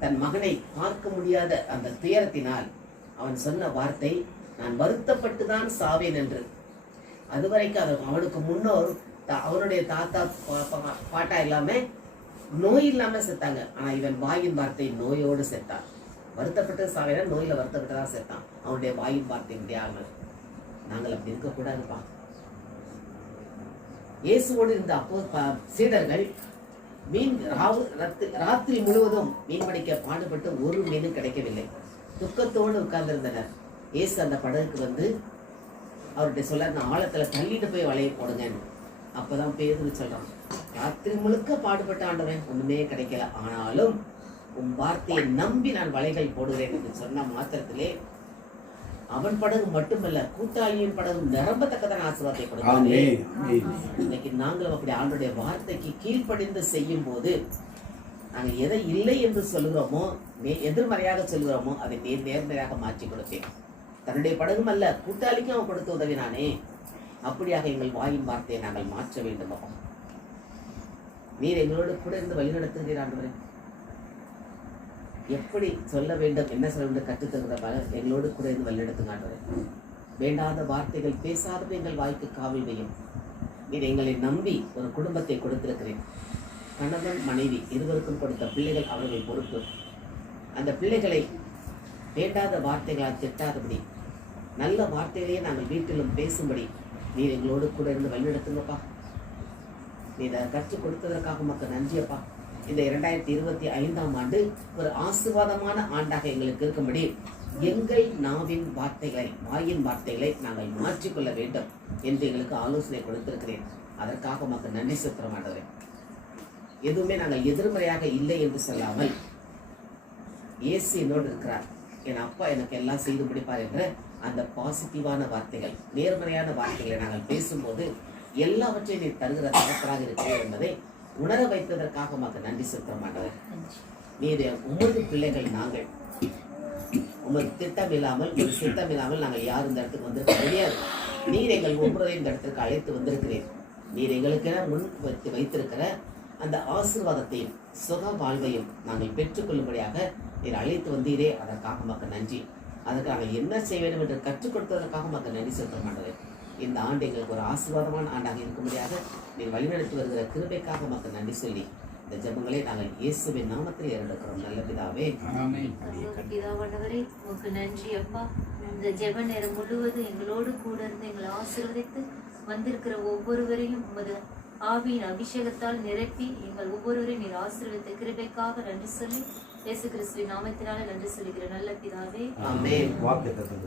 தன் மகனை பார்க்க முடியாத அந்த துயரத்தினால் அவன் சொன்ன வார்த்தை, நான் வருத்தப்பட்டு தான் சாவேன் என்று. அதுவரைக்கும் அவனுக்கு முன்னோர் அவனுடைய தாத்தா பாட்டா இல்லாம நோய் இல்லாம செத்தாங்க. ஆனா இவன் வாயின் வார்த்தை நோயோடு செத்தான். வருத்தப்பட்டு சாவேனா நோயில வருத்தப்பட்டுதான் செத்தான். அவனுடைய வாயின் வார்த்தை முடியாமல். நாங்கள் அப்படி இருக்க கூடாதுப்பா. இயேசுவோடு இருந்த அப்போ சீடர்கள் மீன் ராத்திரி முழுவதும் மீன் பிடிக்க பாடுபட்டு ஒரு மீனும் கிடைக்கவில்லை. துக்கத்தோடு உட்கார்ந்திருந்தனர். இயேசு அந்த படகுக்கு வந்து அவருடைய சொல்ல, நான் ஆழத்துல தள்ளிட்டு போய் வலையை போடுங்கன்னு. அப்பதான் பேதுரு சொல்றான், ராத்திரி முழுக்க பாடுபட்ட ஆண்டவன், ஒண்ணுமே கிடைக்கல, ஆனாலும் உன் வார்த்தையை நம்பி நான் வலைகள் போடுகிறேன் என்று சொன்ன மாத்திரத்திலே அவன் படகு மட்டுமல்ல, கூட்டாளியின் படகு நிரம்பத்தக்கதான ஆசீர்வாதத்தை கொடுத்தாரு. இன்னைக்கு நாங்களும் அப்படி ஆண்டோடைய வார்த்தைக்கு கீழ்ப்படிந்து செய்யும் போது நாங்கள் எதை இல்லை என்று சொல்லுகிறோமோ, எதிர்மறையாக சொல்லுகிறோமோ, அதை நேர்மையாக மாற்றி கொடுப்பேன். தன்னுடைய படகும் அல்ல, கூட்டாளிக்கும் அவன் கொடுத்து உதவினானே. அப்படியாக எங்கள் வாயின் வார்த்தையை நாங்கள் மாற்ற வேண்டும். அப்பா, நீர் எங்களோடு கூட இருந்து வழிநடத்துகிறீர் ஆண்டவரே. எப்படி சொல்ல வேண்டும், என்ன சொல்ல வேண்டும் கற்றுத்தருகிறதாக எங்களோடு கூட இருந்து வழிநடத்துங்க ஆண்டவரே. வேண்டாத வார்த்தைகள் பேசாத எங்கள் வாய்க்கு காவல் வையும். நீர் எங்களை நம்பி ஒரு குடும்பத்தை கொடுத்திருக்கிறேன். கணவன் மனைவி இருவருக்கும் கொடுத்த பிள்ளைகள் அவர்கள் பொறுப்பு. அந்த பிள்ளைகளை வேண்டாத வார்த்தைகளால் திட்டாதபடி நல்ல வார்த்தைகளையே நாங்கள் வீட்டிலும் பேசும்படி நீர் எங்களோடு கூட இருந்து வழிநடத்துங்கப்பா. நீ இதை கற்றுக் கொடுத்ததற்காக மக்கள் நன்றியப்பா. இந்த 2025ஆம் ஆண்டு ஒரு ஆசீர்வாதமான ஆண்டாக எங்களுக்கு இருக்கும்படி எங்கள் நாவின் வார்த்தைகளை, வாயின் வார்த்தைகளை நாங்கள் மாற்றிக்கொள்ள வேண்டும் என்று எங்களுக்கு ஆலோசனை கொடுத்திருக்கிறேன். அதற்காக மக்கள் நன்றி செலுத்த மாட்டேன். எதுவுமே நாங்கள் எதிர்மறையாக இல்லை என்று சொல்லாமல், இயேசு என்னோடு இருக்கிறார், என் அப்பா எனக்கு எல்லாம் செய்து முடிப்பார் என்ற அந்த பாசிட்டிவான வார்த்தைகள், நேர்மறையான வார்த்தைகளை நாங்கள் பேசும்போது எல்லாவற்றையும் நீ தருகிற தகப்பராக இருக்கிறேன் என்பதை உணர வைத்ததற்காக மக்கள் நன்றி செலுத்த மாட்டேன். நீர் உமது பிள்ளைகள், நாங்கள் உமது திட்டம் இல்லாமல், ஒரு சித்தம் இல்லாமல் நாங்கள் யாரும் இந்த இடத்துக்கு வந்திருக்க முடியாது. நீர் எங்கள் ஒவ்வொருவரையும் இந்த இடத்திற்கு அழைத்து வந்திருக்கிறேன். நீர் எங்களுக்கென முன் வைத்திருக்கிற அந்த ஆசீர்வாதத்தையும் சுக வாழ்வையும் நாங்கள் பெற்றுக்கொள்ளும்படியாக நீர் அழைத்து வந்தீரே, அதற்காக மக்கள் நன்றி. அதற்கு நாங்கள் என்ன செய்ய வேண்டும் என்று கற்றுக் கொடுத்ததற்காக மக்கள் நன்றி செலுத்த மாட்டேன். இந்த ஆண்டு எங்களுக்கு ஒரு ஆசீர்வாதமான ஆண்டாக இருக்கும்படியாக நீர் வழிநடத்தி வருகிற கிருபைக்காக மக்கள் நன்றி சொல்லி இந்த ஜெபங்களை நாங்கள் இயேசுவின் நாமத்தில் ஏறெடுக்கிறோம். நல்ல பிதாவே. பிதாவானவரே, உங்களுக்கு நன்றி அப்பா. இந்த ஜெப நேரம் முழுவதும் எங்களோடு கூட இருந்து எங்களை ஆசீர்வதித்து வந்திருக்கிற ஒவ்வொருவரையும் உமது ஆவியின் அபிஷேகத்தால் நிரப்பி எங்கள் ஒவ்வொருவரையும் நீர் ஆசீர்வதித்த கிருபைக்காக நன்றி சொல்லி இயேசு கிறிஸ்துவின் நாமத்தினால நன்றி சொல்லுகிற நல்ல பிதாவே. ஆமென். வாக்குத்தத்தம்.